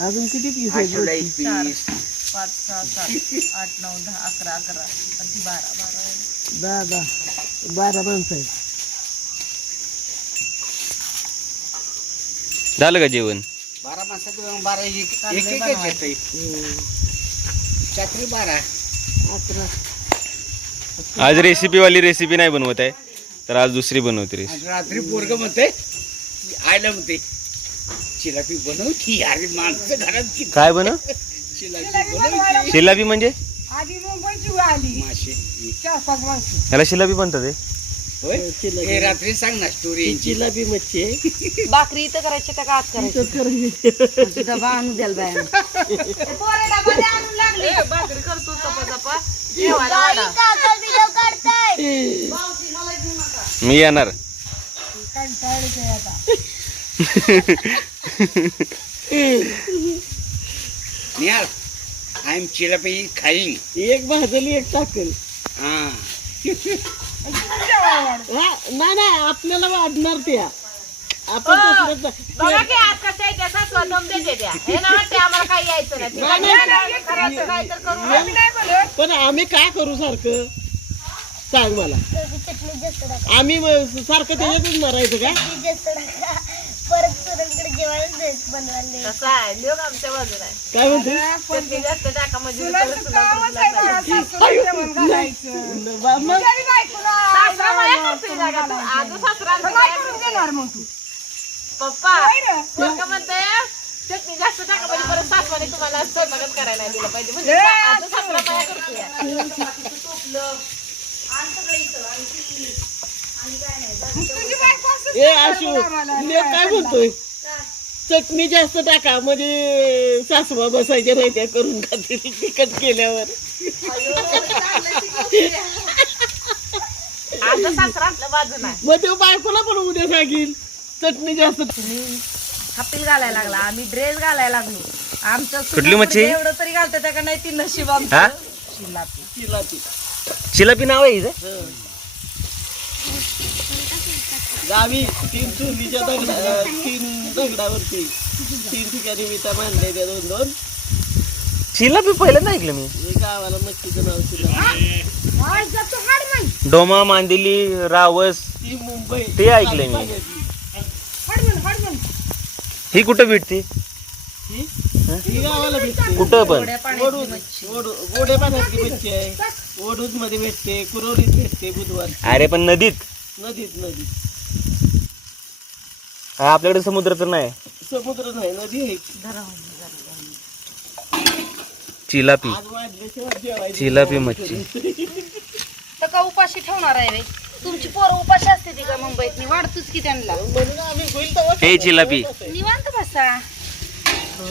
अजून किती पीस आहेत रोजची? 5, 6, 7, 8, 9, 10, 11, 11 आणि 12 12 माणसं आहेत. झालं का जेवण? 12 माणसात 12 एक येते. चाकरी 12. 11. आज रेसिपीवाली रेसिपी नाही बनवत आहे, तर आज दुसरी बनवते रेसिपी. रात्री पोरग म्हणते आयला म्हणते चिलापी बनवती. अरे माणसं घरात किती काय बनव? चिलापी बनवती. शिलापी म्हणजे? आधी मुंबईची आली मासे 4-5 माणसं. ह्याला शिलापी म्हणतात हे? होय. हे रात्री सांग ना स्टोरी यांची. जिलाबी मच्छी आहे. भाकरी इथं करायची त्या का आत करायची? इथंच करायची. डबा आणून द्याल बाय भाकरी करतो चपा मी येणार. निहाल आय एम चिलापी खाईन. एक भाजली एक टाकेल. हा नाही आपल्याला वाढणार त्या. आपण दुसऱ्याचं- बघा की आज कसं आहे त्याचा स्वतंत्र देते त्या. हे ना वाटते आम्हाला काही यायचं नाही. करायचं काय तर करू. पण आम्ही काय करू सारखं सांग मला. आम्ही सारखं त्याच्यातच मरायचं का? परत सुरणकडे जेवायला बनवायला कसं आहे लोक आमच्या बाजूला आहे. काय म्हणते? चटणी जास्त टाका म्हणजे मग सासरा माया करतोय जागा तू. आजू सासरा पप्पा पोरगं म्हणतंय चटणी जास्त टाका म्हणजे परत सासवाने तुम्हाला स्वयंपाकच करायला नाही दिलं पाहिजे म्हणजे आजू सासरा माया करतोय. ए आशू मी काय बोलतोय? चटणी जास्त टाका म्हणजे सासवा बसायच्या नाही त्या करून खातील तिखट केल्यावर. आजू सासरा आपल्या बाजूला आहे. मग ते बायकोला पण उद्या सांगेल चटणी जास्त. हप्पील घालायला लागला आम्ही ड्रेस घालायला लागलो. आमचं कुठली मच्छी? एवढं तरी घालतं त्या का नाही ती नशीब हा? आमचं. शिलापी. चिलापी शिलापी नाव आहे हिचं? गावी 3 चुलीच्या दगडा 3 दगडावरती 3 ठिकाणी विटा मांडले त्या 2-2. शिलापी पहिल्यांदा ऐकलं मी. हे गावाला मच्छीचं नाव चिलापी. डोमा, मांदिली, रावस ती मुंबई ते ऐकलंय मी. ही कुठं भेटते? ही गावाला भेटते. कुठं पण? गोड्या पाण्याची मच्छी. गोड्या पाण्यातली मच्छी आहे. ओढूज मध्ये भेटते, कुरोलीत भेटते बुधवार. अरे पण नदीत. नदीत आपल्याकडे समुद्र तर नाही. समुद्र नाही नदी आहे. चिलापी. आज वाढल्याशिवाय जेवायचं. चिलापी मच्छी. तर का उपाशी ठेवणार आहे रे? तुमची पोरं उपाशी असते ती का मुंबईत? वाढतोच की त्यांना. म्हणून आम्ही होईल तेव्हा हे चिलापी. निवांत बसा.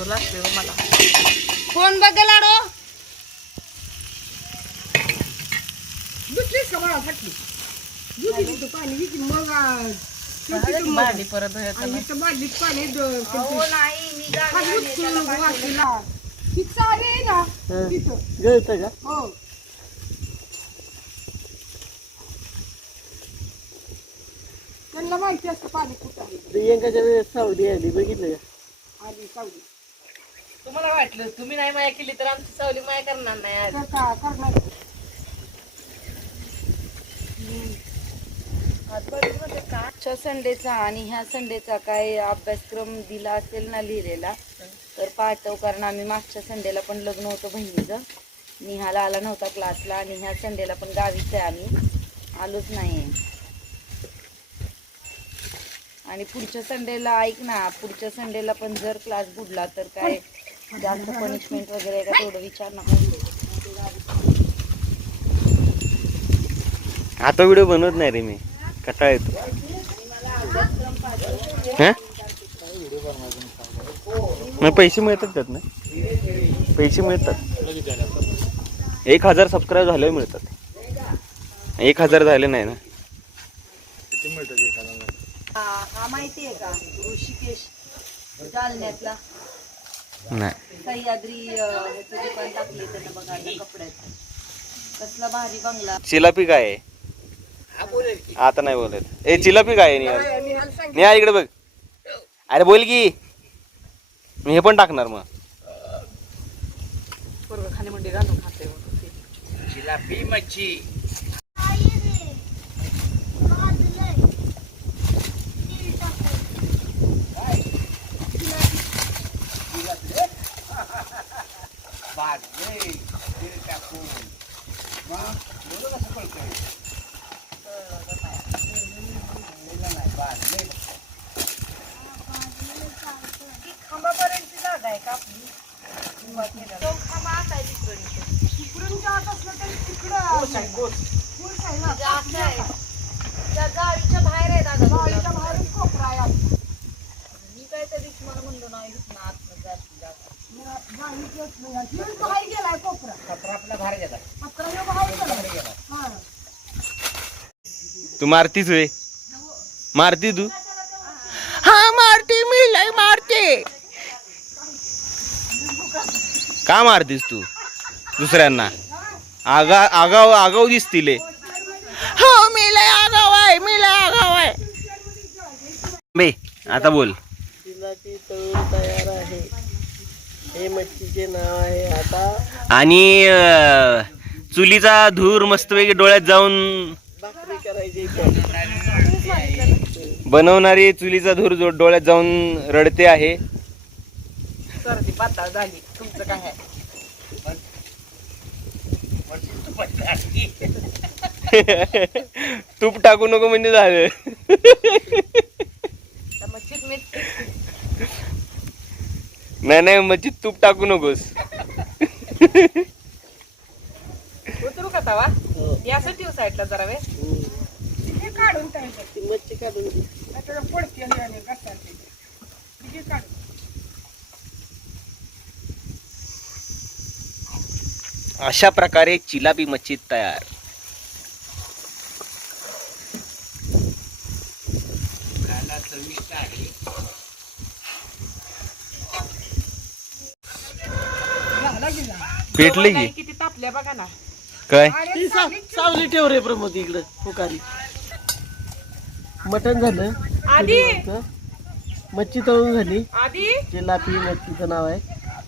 लागते मला कोण बघेल आडो भांडी परत नाही मी गळतं का? त्यांना माहिती असतं पाणी कुठं. प्रियंकाच्या वेळेस सावली आली बघितलं का? आधी सावली. तुम्हाला वाटलं तुम्ही नाही माया केली तर आमची सावली माया करणार नाही आज. मागच्या संडेचा आणि ह्या संडेचा काय अभ्यासक्रम दिला असेल ना लिहिलेला तर पाठव. कारण आम्ही मागच्या संडेला पण लग्न होतं बहिणीचं. निहाला आला नव्हता क्लासला आणि ह्या संडेला पण गावीच आहे आम्ही. आलोच नाही. आणि पुढच्या संडेला ऐक ना, पुढच्या संडेला पण जर क्लास बुडला तर काय जास्त पनिशमेंट वगैरे का तेवढं विचार नका. आता व्हिडिओ बनवत नाही रे मी. कटाळा येतो. मग पैसे मिळतात त्यात ना? पैसे मिळतात. 1000 सबस्क्राईब झाले मिळतात. 1000 झाले नाही ना. हा माहिती आहे का ऋषिकेश जालन्यातला नाही. सह्याद्री दुकान टाकले त्यानं बघायला कपड्याचं. कसला भारी बंगला. चिलापी काय आहे? आता नाही बोलत. ए चिलापी काय आहे? निहाल इकडे बघ. अरे बोल की मी हे पण टाकणार मग. जिलापी मच्छी भाजले तेल टाकून मग एवढं कसं कळतंय भाजले खांबापर्यंतची जागा आहे का आपली तो खांबा असा आहे तिकडून जात असलं तरी तिकडं म्हणजे असं आहे. त्या गाडीच्या बाहेर आहे दादा गाडीच्या बाहेर कोपरा आहे मी काय त्या दिवशी मला म्हणलो नाही आतमध्ये जात कचरा आपला बाहेर गेला तू मारतीच वे मारती तू हा मारते मी लय मारते का मारतीस तू दुसऱ्यांना आगाव आगाव दिसतीले हो मी लय आगाव आहे बे आता बोल जिलापी तळून तयार आहे. हे मच्छीचे नाव आहे. आता आणि चुलीचा धूर मस्तपैकी डोळ्यात जाऊन भाकरी करायची. बनवणारी चुलीचा धूर डोळ्यात जाऊन रडते आहे. सर्दी पाताळ झाली तुमचं काय आहे तूप टाकू नको म्हणजे झालं. मच्छीत मीठ नाही मच्छीत तूप टाकू नकोस. उतरू का तवा यासाठी साईडला जरा वेळ ती मच्छी काढून घे. अशा प्रकारे चिलापी मच्छी तयार. खायला चविष्ट आहे. पेटले की किती तापल्या बघा ना काय ती सावली ठेव रे प्रमोद इकडं फुकारी. मटण झालं आधी मच्छी तळून झाली. आधी जिलापी मच्छीचं नाव आहे.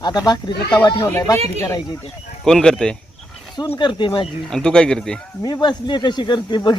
आता भाकरीचा तवा ठेवलाय. भाकरी करायची ते कोण करते सून करते माझी. आणि तू काय करते मी बसली कशी करते बघ.